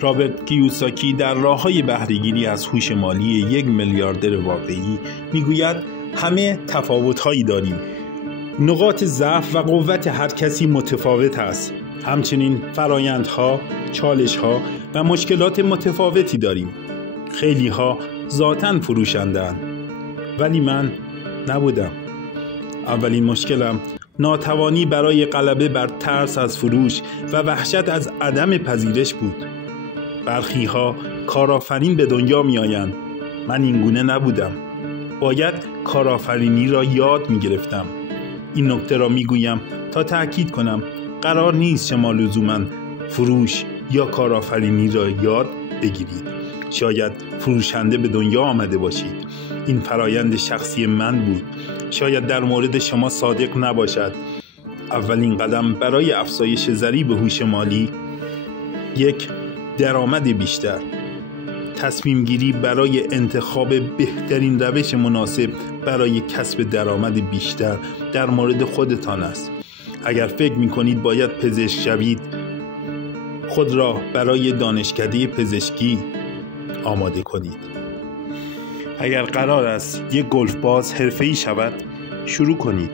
رابرت کیوساکی در راه‌های بهره‌گیری از هوش مالی 1 میلیاردر واقعی میگوید همه تفاوت‌هایی داریم. نقاط ضعف و قوت هر کسی متفاوت است. همچنین فرایندها، چالش‌ها و مشکلات متفاوتی داریم. خیلی‌ها ذاتاً فروشنده‌اند، ولی من نبودم. اولین مشکلم ناتوانی برای غلبه بر ترس از فروش و وحشت از عدم پذیرش بود. برخی‌ها کارآفرین به دنیا می‌آیند. من اینگونه نبودم. باید کارآفرینی را یاد می‌گرفتم. این نکته را می‌گویم تا تأکید کنم قرار نیست شما لزوماً فروش یا کارآفرینی را یاد بگیرید. شاید فروشنده به دنیا آمده باشید. این فرایند شخصی من بود. شاید در مورد شما صادق نباشد. اولین قدم برای افزایش ضریب هوش مالی: 1. درآمد بیشتر. تصمیم گیری برای انتخاب بهترین روش مناسب برای کسب درآمد بیشتر در مورد خودتان است. اگر فکر می کنید باید پزشک شوید، خود را برای دانشکده پزشکی آماده کنید. اگر قرار است یک گلف باز حرفه‌ای شود، شروع کنید.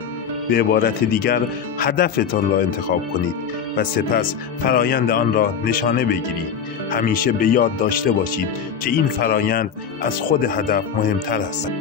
به عبارت دیگر، هدفتان را انتخاب کنید و سپس فرایند آن را نشانه بگیرید. همیشه به یاد داشته باشید که این فرایند از خود هدف مهمتر است.